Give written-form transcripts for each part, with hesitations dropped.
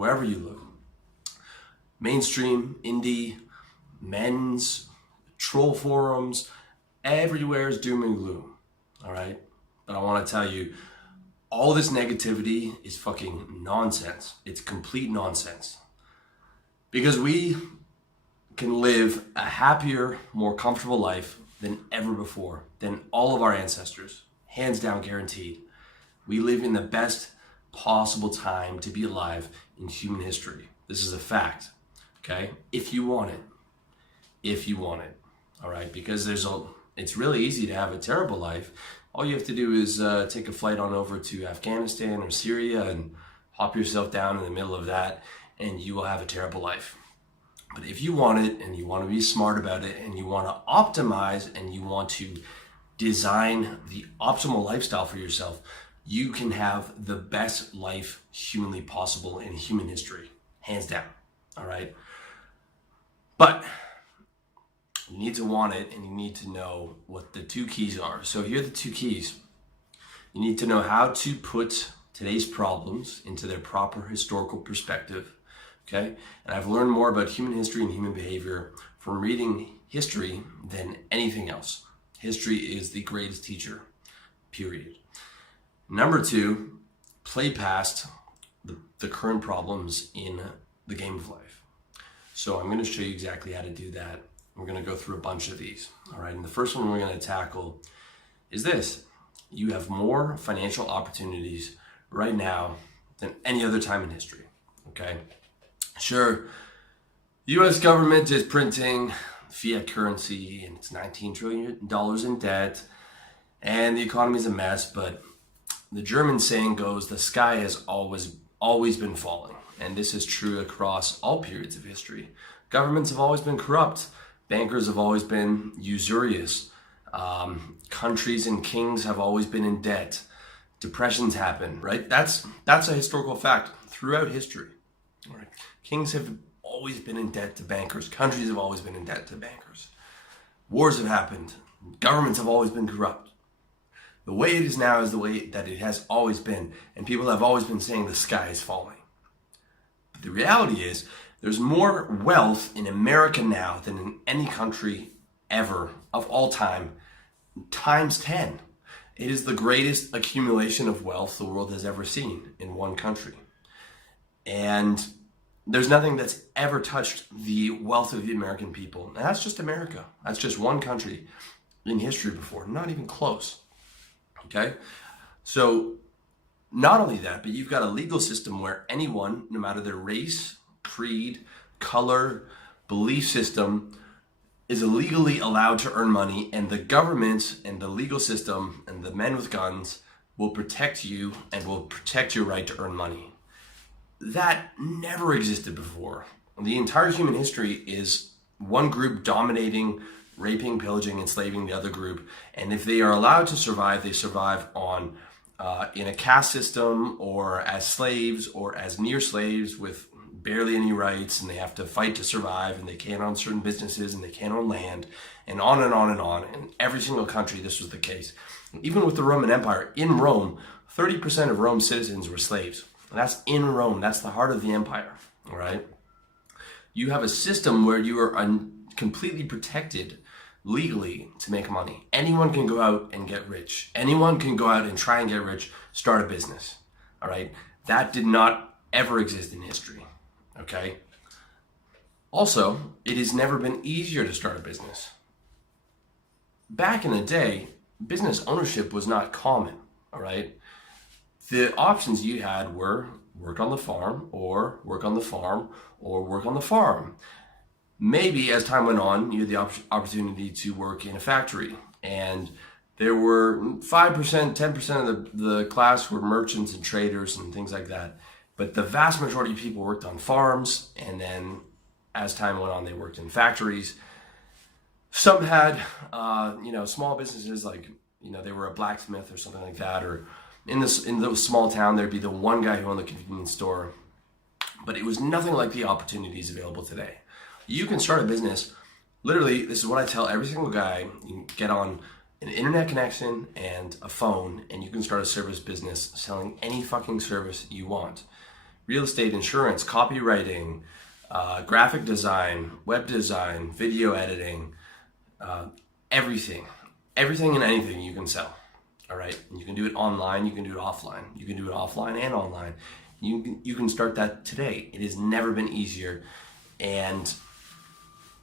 wherever you look. Mainstream, indie, men's, troll forums, everywhere is doom and gloom, all right? But I want to tell you, all this negativity is fucking nonsense. It's complete nonsense. Because we can live a happier, more comfortable life than ever before, than all of our ancestors. Hands down guaranteed. We live in the best possible time to be alive in human history. This is a fact, okay? If you want it. If you want it, all right? Because it's really easy to have a terrible life. All you have to do is take a flight on over to Afghanistan or Syria and hop yourself down in the middle of that, and you will have a terrible life. But if you want it, and you want to be smart about it, and you want to optimize, and you want to design the optimal lifestyle for yourself, you can have the best life humanly possible in human history, hands down, all right? But you need to want it, and you need to know what the two keys are. So here are the two keys. You need to know how to put today's problems into their proper historical perspective, okay? And I've learned more about human history and human behavior from reading history than anything else. History is the greatest teacher, period. Number two, play past the current problems in the game of life. So I'm going to show you exactly how to do that. We're going to go through a bunch of these, all right? And the first one we're going to tackle is this. You have more financial opportunities right now than any other time in history, okay? Sure, the US government is printing fiat currency and it's $19 trillion in debt and the economy is a mess, but the German saying goes, the sky has always been falling. And this is true across all periods of history. Governments have always been corrupt. Bankers have always been usurious. Countries and kings have always been in debt. Depressions happen, right? That's a historical fact throughout history. All right. Kings have always been in debt to bankers. Countries have always been in debt to bankers. Wars have happened. Governments have always been corrupt. The way it is now is the way that it has always been. And people have always been saying the sky is falling. But the reality is there's more wealth in America now than in any country ever of all time, times 10. It is the greatest accumulation of wealth the world has ever seen in one country. And there's nothing that's ever touched the wealth of the American people. And that's just America. That's just one country in history before, not even close. Okay? So not only that, but you've got a legal system where anyone, no matter their race, creed, color, belief system, is illegally allowed to earn money, and the government and the legal system and the men with guns will protect you and will protect your right to earn money. That never existed before. The entire human history is one group dominating, raping, pillaging, enslaving the other group, and if they are allowed to survive, they survive on in a caste system or as slaves or as near slaves with barely any rights, and they have to fight to survive, and they can't own certain businesses, and they can't own land, and on and on and on. In every single country, this was the case. Even with the Roman Empire, in Rome, 30% of Rome's citizens were slaves. And that's in Rome. That's the heart of the empire, all right? You have a system where you are completely protected legally to make money. Anyone can go out and get rich. Anyone can go out and try and get rich, start a business, all right? That did not ever exist in history. Okay. Also, it has never been easier to start a business. Back in the day, business ownership was not common, all right? The options you had were work on the farm or work on the farm or work on the farm. Maybe as time went on, you had the opportunity to work in a factory, and there were 5%, 10% of the class were merchants and traders and things like that. But the vast majority of people worked on farms, and then as time went on, they worked in factories. Some had, small businesses like, they were a blacksmith or something like that, or in the small town, there'd be the one guy who owned the convenience store. But it was nothing like the opportunities available today. You can start a business. Literally, this is what I tell every single guy. You can get on an internet connection and a phone, and you can start a service business selling any fucking service you want. real estate, insurance, copywriting, graphic design, web design, video editing, everything and anything you can sell. All right. You can do it online. You can do it offline. You can do it offline and online. You can start that today. It has never been easier. And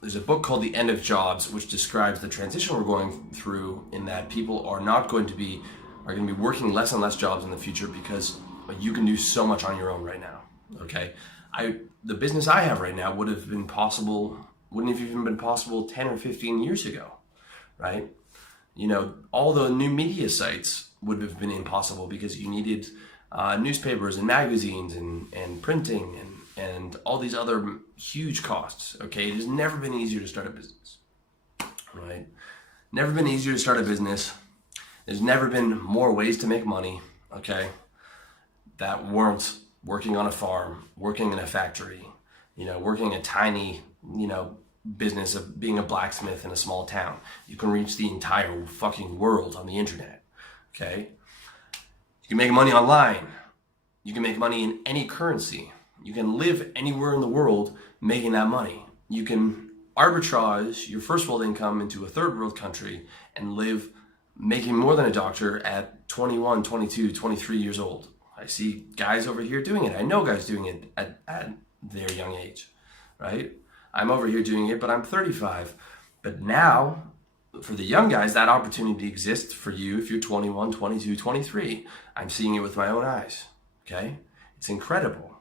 there's a book called The End of Jobs, which describes the transition we're going through, in that people are going to be working less and less jobs in the future, because you can do so much on your own right now. Okay. The business I have right now wouldn't have even been possible 10 or 15 years ago, right? All the new media sites would have been impossible, because you needed newspapers and magazines and printing and all these other huge costs. Okay, it has never been easier to start a business, right? Never been easier to start a business. There's never been more ways to make money, okay, that weren't working on a farm, working in a factory, working a tiny, business of being a blacksmith in a small town. You can reach the entire fucking world on the internet, okay? You can make money online. You can make money in any currency. You can live anywhere in the world making that money. You can arbitrage your first world income into a third world country and live making more than a doctor at 21, 22, 23 years old. I see guys over here doing it. I know guys doing it at their young age, right? I'm over here doing it, but I'm 35. But now, for the young guys, that opportunity exists for you if you're 21, 22, 23. I'm seeing it with my own eyes, okay? It's incredible.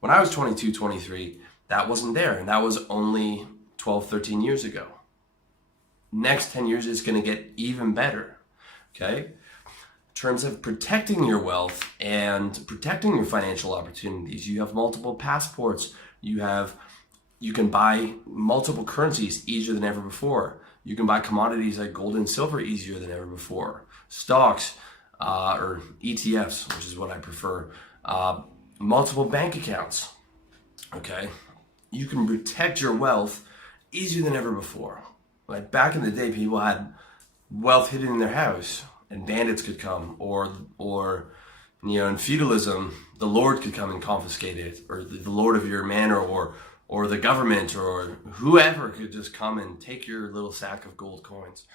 When I was 22, 23, that wasn't there, and that was only 12, 13 years ago. Next 10 years is going to get even better, okay? In terms of protecting your wealth and protecting your financial opportunities, you have multiple passports. You can buy multiple currencies easier than ever before. You can buy commodities like gold and silver easier than ever before. Stocks, or ETFs, which is what I prefer. Multiple bank accounts, okay? You can protect your wealth easier than ever before. Like back in the day, people had wealth hidden in their house and bandits could come, or in feudalism, the lord could come and confiscate it, or the lord of your manor, or the government, or whoever could just come and take your little sack of gold coins.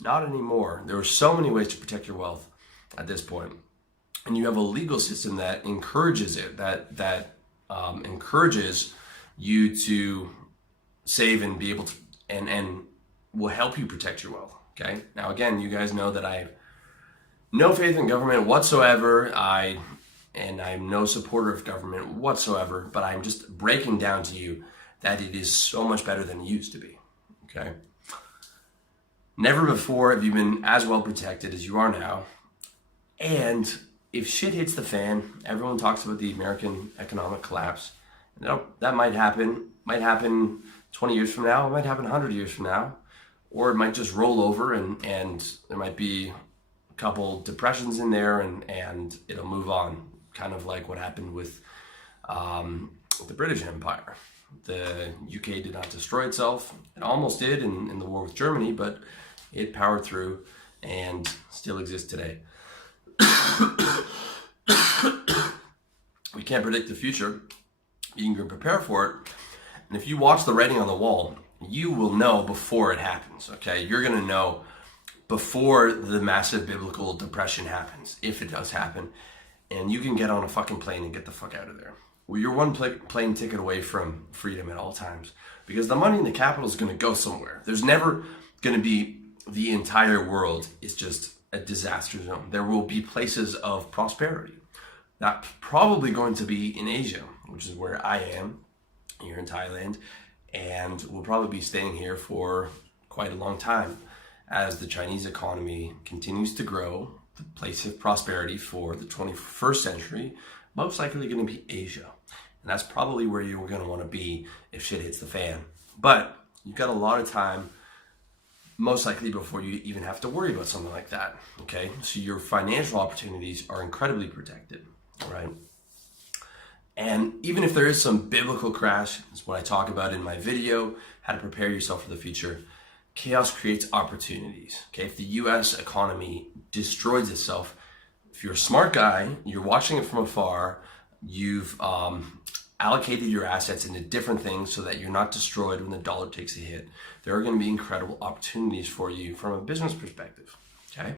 Not anymore. There are so many ways to protect your wealth at this point. And you have a legal system that encourages it, that encourages you to save and be able to, and will help you protect your wealth, okay? Now, again, you guys know that I have no faith in government whatsoever. I'm no supporter of government whatsoever, but I'm just breaking down to you that it is so much better than it used to be, okay? Never before have you been as well protected as you are now. And if shit hits the fan, everyone talks about the American economic collapse. That might happen 20 years from now, it might happen 100 years from now, or it might just roll over and there might be a couple depressions in there and it'll move on, kind of like what happened with the British Empire. The UK did not destroy itself. It almost did in the war with Germany, but it powered through and still exists today. We can't predict the future. You can prepare for it. And if you watch the writing on the wall, you will know before it happens, okay? You're going to know before the massive biblical depression happens, if it does happen. And you can get on a fucking plane and get the fuck out of there. Well, you're one plane ticket away from freedom at all times, because the money in the capital is going to go somewhere. There's never going to be the entire world is just a disaster zone. There will be places of prosperity. That's probably going to be in Asia, which is where I am, here in Thailand, and we'll probably be staying here for quite a long time as the Chinese economy continues to grow. The place of prosperity for the 21st century, most likely going to be Asia. And that's probably where you're going to want to be if shit hits the fan. But you've got a lot of time, most likely before you even have to worry about something like that, okay? So your financial opportunities are incredibly protected, right? And even if there is some biblical crash, that's what I talk about in my video, how to prepare yourself for the future. Chaos creates opportunities, okay? If the US economy destroys itself, if you're a smart guy, you're watching it from afar, you've allocated your assets into different things so that you're not destroyed when the dollar takes a hit, there are going to be incredible opportunities for you from a business perspective.